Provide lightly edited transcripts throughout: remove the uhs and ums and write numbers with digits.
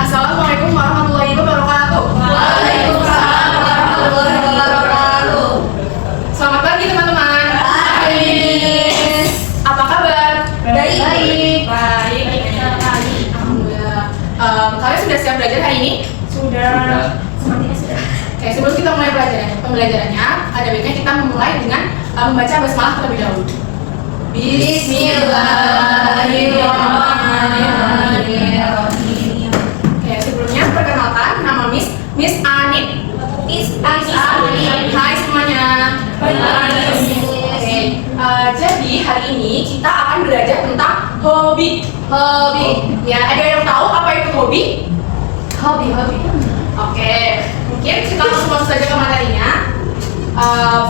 Assalamualaikum warahmatullahi wabarakatuh. Waalaikumsalam warahmatullahi wabarakatuh. Selamat pagi teman-teman. Pagi. Apa kabar? Baik. Baik sekali. Alhamdulillah. Kalian sudah siap belajar hari ini? Sudah. Sepertinya sudah. Oke, sebelum kita mulai pembelajarannya, ada baiknya kita memulai dengan membaca basmalah terlebih dahulu. Bismillahirrahmanirrahim. Oke, sebelumnya perkenalkan, nama Miss Anin. Miss Anin. Hai semuanya. Baik. Oke, jadi hari ini kita akan belajar tentang hobi. Ya, ada yang tahu apa itu hobi? Hobi. Oke, mungkin kita langsung saja ke materinya.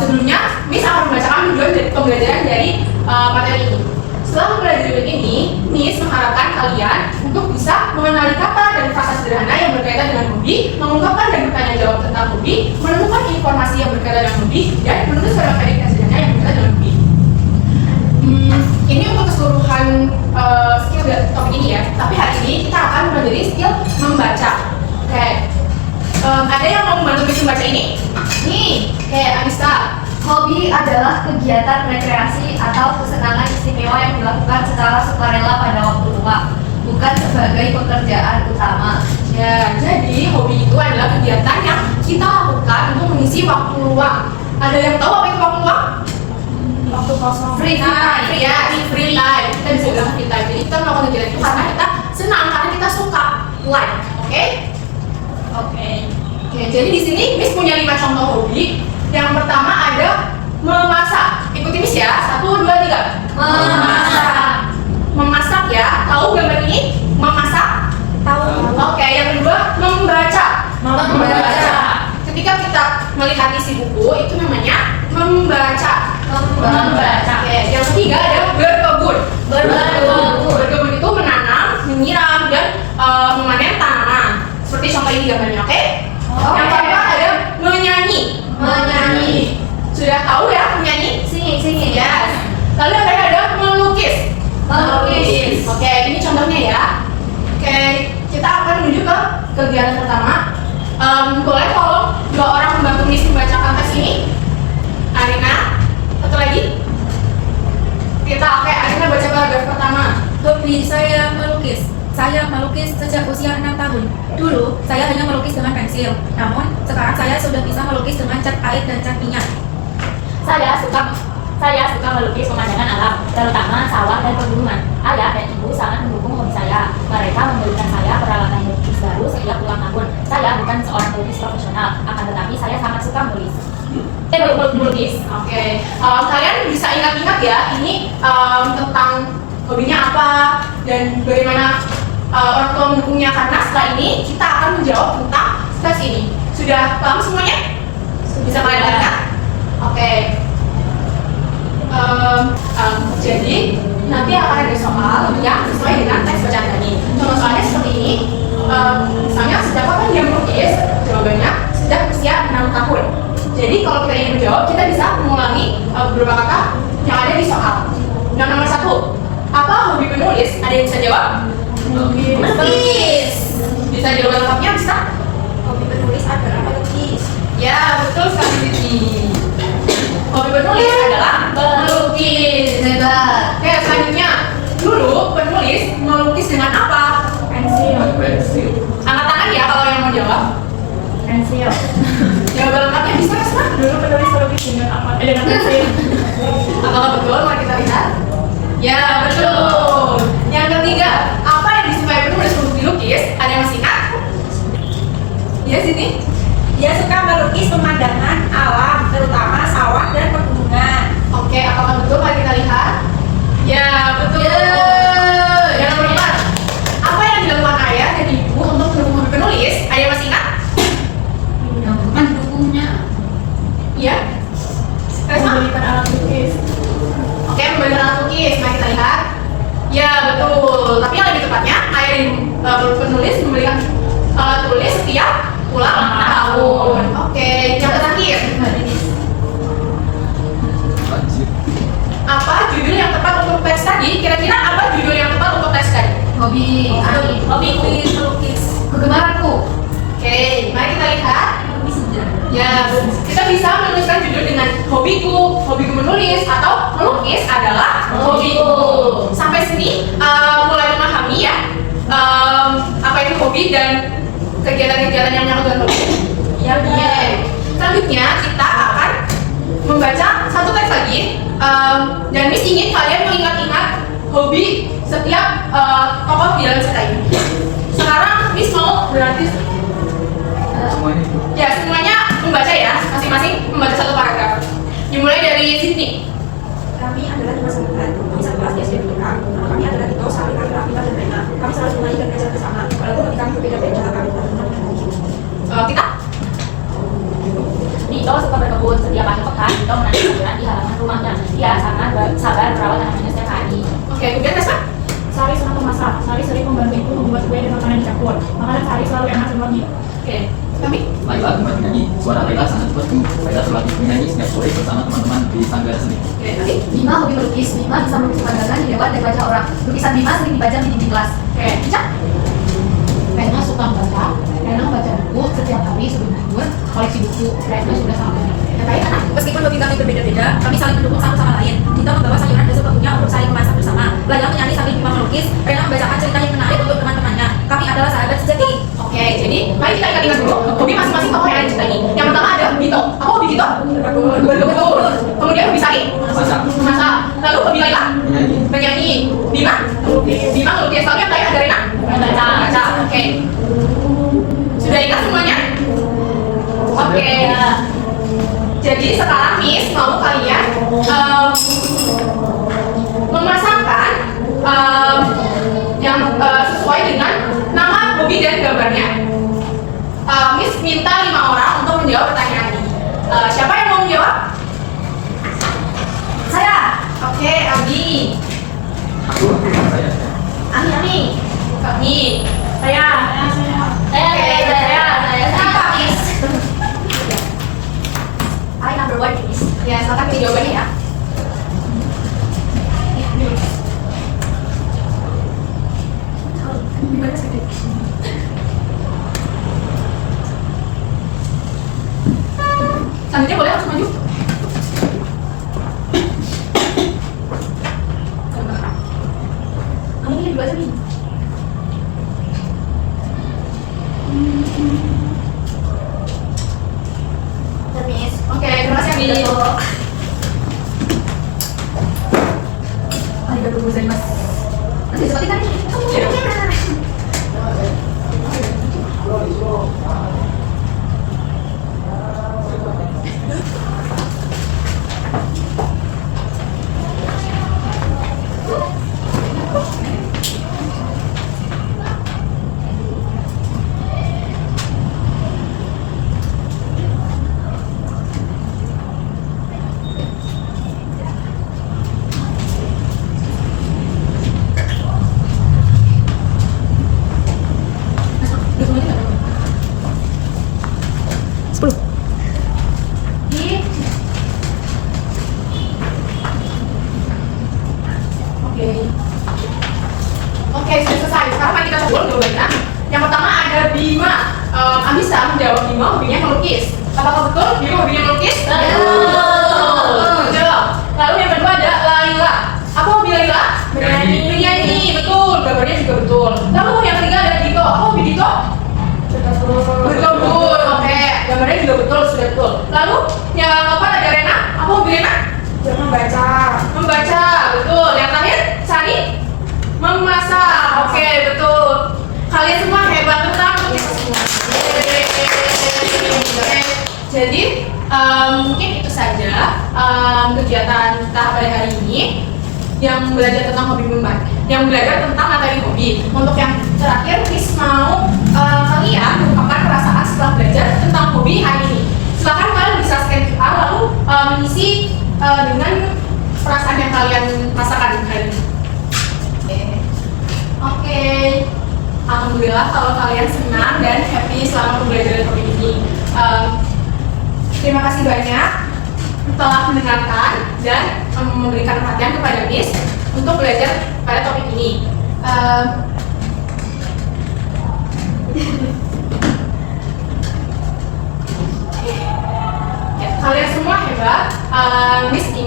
Sebelumnya, Miss akan membacakan tujuan dari pembelajaran dari materi ini. Setelah mempelajari ini, Miss mengharapkan kalian untuk bisa mengenali kata dan frasa sederhana yang berkaitan dengan hobi, mengungkapkan dan bertanya jawab tentang hobi, menemukan informasi yang berkaitan dengan hobi, dan menulis surat prediksi sederhana yang berkaitan dengan hobi. Ini untuk keseluruhan skill topik ini ya. Tapi hari ini kita akan mempelajari skill membaca. Oke. Ada yang mau membantu Miss membaca ini? Nih, kayak Anissa. Hobi adalah kegiatan rekreasi atau kesenangan istimewa yang dilakukan secara sukarela pada waktu luang, bukan sebagai pekerjaan utama. Ya, jadi hobi itu adalah kegiatan yang kita lakukan untuk mengisi waktu luang. Ada yang tahu apa itu waktu luang? Waktu kosong. Free time. Ya, free time. Kita bisa bilang free time. Jadi kita melakukan kegiatan itu karena kita senang, karena kita suka. Like, oke? Oke, jadi di sini Miss punya 5 contoh hobi. Yang pertama ada memasak. Ikuti Miss ya. 1, 2, 3. Memasak. Memasak ya. Tahu gambar ini? Memasak? Tahu. Oke, yang kedua membaca. Membaca. Ketika kita melihat isi buku itu namanya membaca. Oke, yang ketiga ada berkebun. Berkebun itu menanam, menyiram dan memanen tanaman. Seperti contoh ini gambarnya, oke? Yang keempat ada menyanyi. Sudah tahu ya menyanyi? Singing. Yes. Lalu yang terakhir ada melukis. Oke, ini contohnya ya. Oke, kita akan menuju ke kegiatan pertama. Boleh tolong 2 orang membantu Miss membacakan teks ini? Arina, satu lagi. Arina baca paragraf pertama. Hobi saya melukis. Saya melukis sejak usia 6 tahun. Dulu, saya hanya melukis dengan pensil. Namun, sekarang saya sudah bisa melukis dengan cat air dan cat minyak. Saya suka melukis pemandangan alam, terutama sawah dan pegunungan. Ayah dan ibu sangat mendukung hobi saya. Mereka memberikan saya peralatan melukis baru setiap ulang tahun. Saya bukan seorang pelukis profesional, akan tetapi saya sangat suka melukis. Oke, kalian bisa ingat-ingat ya, ini tentang hobinya apa dan bagaimana orang tua mendukungnya, karena setelah ini kita akan menjawab tentang tes ini. Sudah paham semuanya? Bisa kalian lihat? Oke. Jadi nanti akan ada soal yang sesuai dengan teks bacaan tadi. Contoh soalnya seperti ini. Misalnya sejak kapan dia melukis? Jawabannya sejak usia 6 tahun. Jadi kalau kita ingin menjawab, kita bisa mengulangi beberapa kata yang ada di soal. Yang nomor 1, apa hobi penulis? Ada yang bisa jawab? Melukis. Bisa jawab lengkapnya? Bisa? Hobi penulis adalah melukis. Ya, betul sekali Titi. Hobi penulis adalah melukis. Hebat. Oke, selanjutnya, dulu penulis melukis dengan apa? Pensil. Angkat tangan ya kalau yang mau jawab. Pensil. Jawaban lengkapnya bisa Asma? Dulu penulis melukis dengan apa? Dengan pensil. Apakah betul? Mari kita lihat. Ya, betul. Yang ketiga, apa yang disukai penulis untuk dilukis? Ada yang masih ingat? Ya, sini. Dia suka melukis pemandangan alam, terutama sawah dan pegunungan. Oke, apakah betul? Mari kita lihat. Ya, betul. Yang nomor 4, apa yang dilakukan ayah dan ibu untuk mendukung hobi penulis? Ada yang masih ingat? Mendukungnya. Iya. Membelikan alat lukis. Oke, membelikan alat lukis. Mari kita lihat. Ya, betul. Tapi yang lebih tepatnya, ayah dan penulis membelikan alat tulis setiap ulang tahun. Oke, yang terakhir. Apa judul yang tepat untuk teks tadi? Kira-kira apa judul yang tepat untuk teks tadi? Hobi Hobi melukis. Kegemaranku. Oke, mari kita lihat. Ya, kita bisa menuliskan judul dengan hobiku menulis atau melukis adalah hobiku. Sampai sini mulai memahami ya apa itu hobi dan kegiatan-kegiatan yang menyangkut dengan hobi. Ya, Oke. Selanjutnya kita akan membaca satu teks lagi dan Miss ingin kalian mengingat-ingat hobi setiap tokoh di dalam cerita ini. Sekarang Miss mau berarti Semuanya. ya semuanya membaca ya, masing-masing membaca satu paragraf. Dimulai dari Sydney. Kami adalah 5 sahabat, kami satu kelas di SD BK. Nama kami adalah Tito, Sari, Andra, Vita, dan Rena. Kami selalu mengaji dan belajar bersama, walaupun hobi kami berbeda-beda, kami tetap benar-benar Kita Dito suka berkebun. Setiap akhir pekan, Dito menanam sayuran di halaman rumahnya. Dia sangat sabar merawat tanamannya setiap hari. oke, kemudian Tesma. Sari senang memasak. Sari sering membantu ibu membuat kue dan makanan di dapur. Makanan Sari selalu enak dan wangi. Oke, kami. Laila gemar menyanyi. Suara Laila sangat merdu. Laila terlatih menyanyi setiap sore bersama teman-teman di Sanggar Seni. Oke, nanti. Bima hobi melukis. Bima bisa melukis pemandangan di lewat dan baca orang. Lukisan Bima sering dibaca di dinding kelas. Oke, Ica. Rena suka membaca. Rena baca buku setiap hari sebelum tidur. Koleksi buku Rena sudah sangat banyak. Yang lain anak. Meskipun hobi kami berbeda-beda, kami saling mendukung satu sama lain. Dito membawa sayuran ke kebunnya untuk saling memasak bersama. Laila menyanyi sambil Bima melukis. Rena membacakan cerita yang menarik untuk teman-temannya. Kami adalah sahabat sejati. Oke, jadi mari kita ingat-ingat dulu hobi masing-masing tokoh yang ada di cerita ini. Yang pertama ada Dito. Apa hobi Dito? Berkebun. Kemudian hobi Sari. Masak. Masak. Lalu hobi Laila. Menyanyi. Menyanyi. Bima. Bima melukis. Lalu yang lain ada Rena. Membaca. Baca. Oke. Sudah ingat semuanya? Oke. Jadi sekarang Miss mau kalian memasangkan yang sesuai dengan nama hobi dan gambarnya. Miss minta 5 orang untuk menjawab pertanyaan ini. Siapa yang mau menjawab? Saya. Oke, Abi. Aku saya. Ami. Kami. Saya. Apa, Miss? I number 1, Miss. Ya, silakan pilih jawabannya ya. Selanjutnya boleh langsung maju. Kamu pilih dulu aja, Min. Miss. Oke, terima kasih Abi. Arigatou gozaimasu. Nanti seperti kan ini. Oke, sudah selesai. Sekarang mari kita coba jawabannya. Yang pertama ada Bima. Amisa menjawab Bima hobinya melukis. Apakah betul Bima hobinya melukis? Betul. Lalu yang kedua ada Laila. Apa hobi Laila? Menyanyi. Betul. Gambarnya juga betul. Lalu yang ketiga ada Dito. Apa hobi Dito? Berkebun. Oke. Gambarnya juga betul. Sudah betul. Lalu yang keempat ada Rena. Apa hobi Rena? Membaca. Membaca. Betul. Yang terakhir Sari? Memasak. Oke, betul. Kalian semua hebat, tentang kita semua. Oke, jadi mungkin itu saja kegiatan kita pada hari ini yang belajar tentang hobi membaca, yang belajar tentang materi hobi. Untuk yang terakhir, Miss mau kalian mengungkapkan perasaan setelah belajar tentang hobi hari ini. Silakan kalian bisa scan QR lalu mengisi dengan perasaan yang kalian rasakan hari ini. Oke, alhamdulillah kalau kalian senang dan happy selama pembelajaran topik ini. Terima kasih banyak telah mendengarkan dan memberikan perhatian kepada Miss untuk belajar pada topik ini.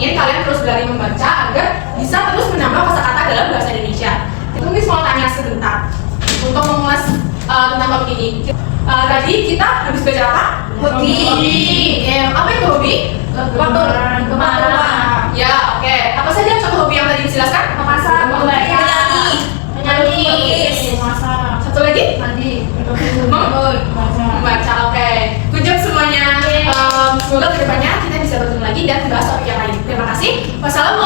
ingin kalian terus belajar membaca agar bisa terus menambah kosakata dalam bahasa Indonesia. Mungkin mau tanya sebentar untuk mengulas tentang topik ini. Tadi kita habis baca apa? Hobi. Apa itu hobi? Kemampuan. Ya, oke. Apa saja contoh hobi yang tadi dijelaskan? Memasak, membaca, menyanyi, Masak, Satu lagi? mandi, Membaca, oke. Good job semuanya. Semoga kedepannya kita bisa bertemu lagi dan membahas topik yang lain. Terima kasih. Wassalamualaikum.